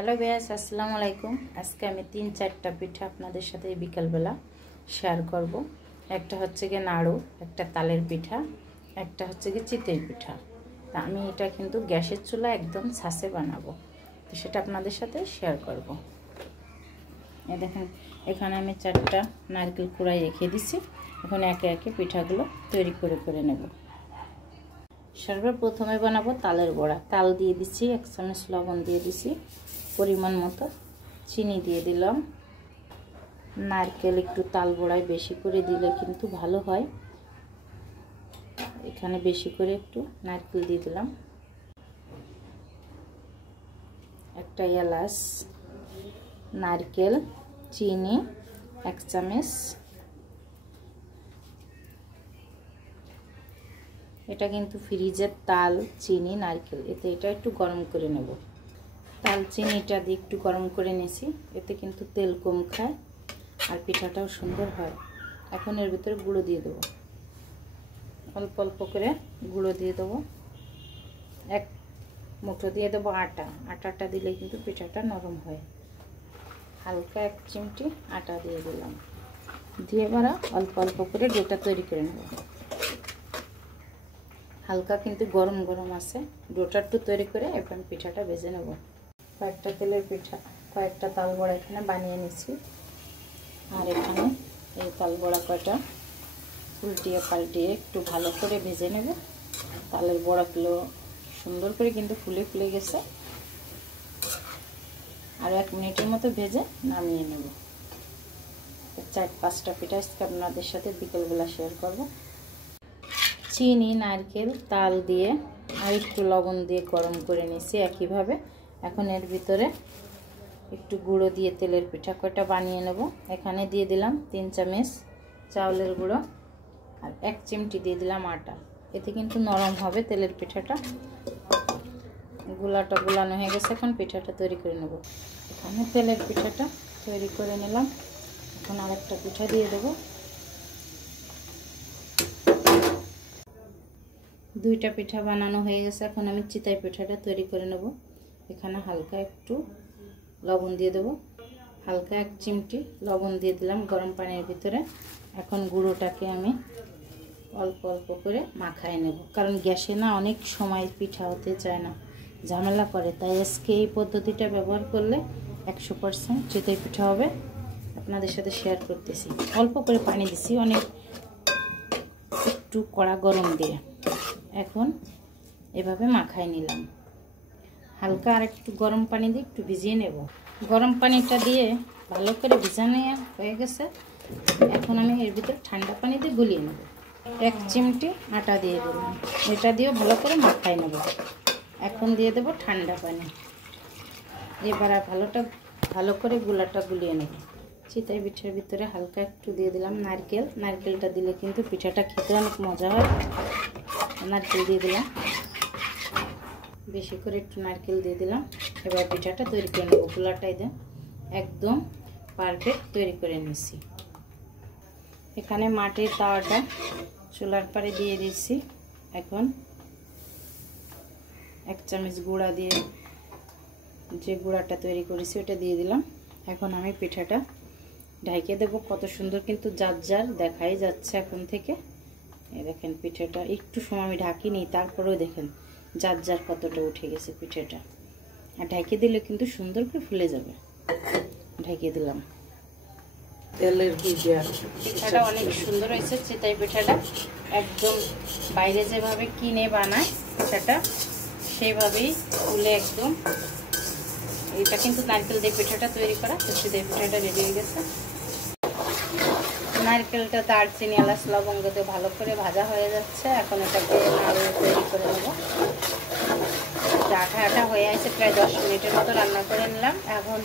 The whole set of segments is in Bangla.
হ্যালো গাইস, আসসালামু আলাইকুম। আজকে আমি 3-4টা পিঠা আপনাদের সাথে বিকালবেলা শেয়ার করব। একটা হচ্ছে গিয়ে নাড়ু, একটা তালের পিঠা, একটা হচ্ছে গিয়ে চিতই পিঠা। তা আমি এটা কিন্তু গ্যাসের চুলা একদম ছাঁচে বানাবো, তো সেটা আপনাদের সাথে শেয়ার করব। এই দেখেন, এখানে আমি 4টা নারকেল কুড়াই রেখে দিছি। এখন একে একে পিঠাগুলো তৈরি করে নেব। সর্বপ্রথমে বানাবো তালের বড়া। তাল দিয়ে দিচ্ছি, 1 চামচ লবণ দিয়ে দিছি, পরিমাণ মতো চিনি দিয়ে দিলাম। নারকেল একটু তাল বড়ায় বেশি করে দিলে কিন্তু ভালো হয়, এখানে বেশি করে একটু নারকেল দিয়ে দিলাম। একটা এলাচ, নারকেল, চিনি 1 চামচ। এটা কিন্তু ফ্রিজের তাল, চিনি, নারকেল, এতে এটা একটু গরম করে নেব। তাল চিনিটা দিয়ে একটু গরম করে নিয়েছি, এতে কিন্তু তেল কম খায় আর পিঠাটাও সুন্দর হয়। এখন এর ভিতরে গুঁড়ো দিয়ে দেবো, অল্প অল্প করে গুঁড়ো দিয়ে দেবো। 1 মুঠো দিয়ে দেবো আটা। আটাটা দিলে কিন্তু পিঠাটা নরম হয়। হালকা 1 চিমটি আটা দিয়ে দিলাম, দিয়ে এবার অল্প অল্প করে ডোটা তৈরি করে নেব। হালকা কিন্তু গরম গরম আছে, ডোটা একটু তৈরি করে এবার পিঠাটা ভেজে নেব। কয়েকটা তেলের পিঠা, কয়েকটা তাল বড়া এখানে বানিয়ে নিচ্ছি। আর এখানে এই তাল বড়া কয়টা উল্টিয়ে পাল্টিয়ে একটু ভালো করে ভেজে নেব। তালের বড়াগুলো সুন্দর করে কিন্তু ফুলে ফুলে গেছে। আর 1 মিনিটের মতো ভেজে নামিয়ে নেব। 4-5টা পিঠা আজকে আপনাদের সাথে বিকেলবেলা শেয়ার করব। চিনি, নারকেল, তাল দিয়ে আর একটু লবণ দিয়ে গরম করে নিয়েছি একইভাবে। এখন এর ভিতরে একটু গুঁড়ো দিয়ে তেলের পিঠা কয়টা বানিয়ে নেব। এখানে দিয়ে দিলাম 3 চামচ চাউলের গুঁড়ো আর 1 চিমটি দিয়ে দিলাম আটা। এতে কিন্তু নরম হবে তেলের পিঠাটা। গুলাটা গুলানো হয়ে গেছে, এখন পিঠাটা তৈরি করে নেব। এখানে তেলের পিঠাটা তৈরি করে নিলাম। এখন আরেকটা পিঠা দিয়ে দেব। 2টা পিঠা বানানো হয়ে গেছে, এখন আমি চিতই পিঠাটা তৈরি করে নেব। এখানে হালকা একটু লবণ দিয়ে দেবো, হালকা 1 চিমটি লবণ দিয়ে দিলাম গরম পানির ভিতরে। এখন গুঁড়োটাকে আমি অল্প অল্প করে মাখায় নেব, কারণ গ্যাসে না অনেক সময় পিঠা হতে চায় না, ঝামেলা করে। তাই আজকে এই পদ্ধতিটা ব্যবহার করলে 100% চিতই পিঠা হবে। আপনাদের সাথে শেয়ার করতেছি। অল্প করে পানি দিছি, অনেক একটু কড়া গরম দিয়ে। এখন এভাবে মাখায় নিলাম। হালকা আর একটু গরম পানি দিয়ে একটু ভিজিয়ে নেব। গরম পানিটা দিয়ে ভালো করে ভিজানো হয়ে গেছে। এখন আমি এর ভিতরে ঠান্ডা পানি দিয়ে গুলিয়ে নেব। 1 চিমটি আটা দিয়ে দিলাম, এটা দিয়েও ভালো করে মাখায় নেব। এখন দিয়ে দেব ঠান্ডা পানি। এবার ভালো করে গুলাটা গুলিয়ে নেব। চিতই পিঠার ভিতরে হালকা একটু দিয়ে দিলাম নারকেল। নারকেলটা দিলে কিন্তু পিঠাটা খেতে অনেক মজা হয়। নারকেল দিয়ে দিলাম, বেশি করে একটু নারকেল দিয়ে দিলাম। এবার পিঠাটা তৈরি করে নেব। গুলাটাই দেন একদম পারফেক্ট তৈরি করে নিয়েছি। এখানে মাটির তাওয়াটা চুলার পাড়ে দিয়ে দিচ্ছি। এখন 1 চামচ গুঁড়া দিয়ে যে গুঁড়াটা তৈরি করেছি ওটা দিয়ে দিলাম। এখন আমি পিঠাটা ঢাইকে দেব। কত সুন্দর কিন্তু জার দেখাই যাচ্ছে এখন থেকে। এই দেখেন পিঠাটা একটু সময় আমি ঢাকিনি, তারপরেও দেখেন জার কতটা উঠে গেছে পিঠাটা। আর ঢাকে দিলে কিন্তু সুন্দর করে ফুলে যাবে। ঢাকে দিলাম। তেলের পিঠাটা অনেক সুন্দর হয়েছে। চিতই পিঠাটা একদম বাইরে যেভাবে কিনে বানায় পিঠাটা সেইভাবেই ফুলে একদম। এটা কিন্তু নারকেল দিয়ে পিঠাটা তৈরি করা। চিতই পিঠাটা রেডি হয়ে গেছে। নারকেলটা, দারচিনি, এলাচ, লবঙ্গ দিয়ে ভালো করে ভাজা হয়ে যাচ্ছে। এখন এটাকে নাড়ু তৈরি করে নেব। আঠা আঠা হয়ে আছে, প্রায় 10 মিনিটের মতো রান্না করে নিলাম। এখন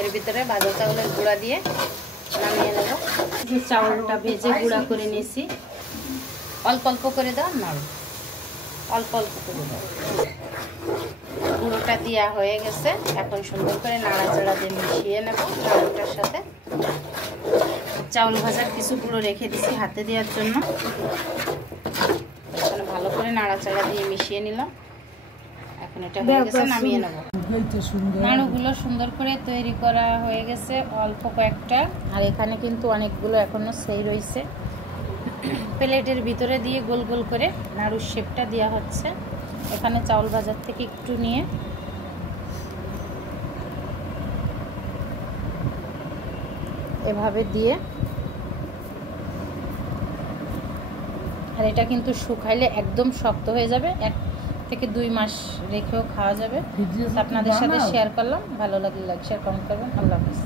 এর ভিতরে ভাজা চাউলের গুঁড়া দিয়ে নামিয়ে নেব। যে চাউলটা ভেজে গুঁড়া করে নিয়েছি, অল্প অল্প করে দাও, নাড়ু অল্প অল্প করে দাও। গুঁড়োটা দেওয়া হয়ে গেছে। এখন সুন্দর করে নাড়াচাড়া দিয়ে মিশিয়ে নেব নাড়ুটার সাথে। চাউল ভাজার কিছু গুঁড়ো রেখে দিছি হাতে দেওয়ার জন্য। ভালো করে নাড়াচাড়া দিয়ে মিশিয়ে নিলাম। এখন এখন এটা হয়ে গেছে, নামিয়ে নেব। নাড়ুগুলো সুন্দর করে তৈরি করা হয়ে গেছে, অল্প কয়েকটা, আর এখানে কিন্তু অনেকগুলো এখনো সেই রয়েছে। প্লেটের ভিতরে দিয়ে গোল গোল করে নাড়ুর শেপটা দেওয়া হচ্ছে। এখানে চাউল বাজার থেকে একটু নিয়ে এভাবে দিয়ে, আর এটা কিন্তু শুকাইলে একদম শক্ত হয়ে যাবে, 1 থেকে 2 মাস রেখেও খাওয়া যাবে। আপনাদের সাথে শেয়ার করলাম, ভালো লাগলে লাইক শেয়ার কমেন্ট করবেন। আল্লাহ হাফেজ।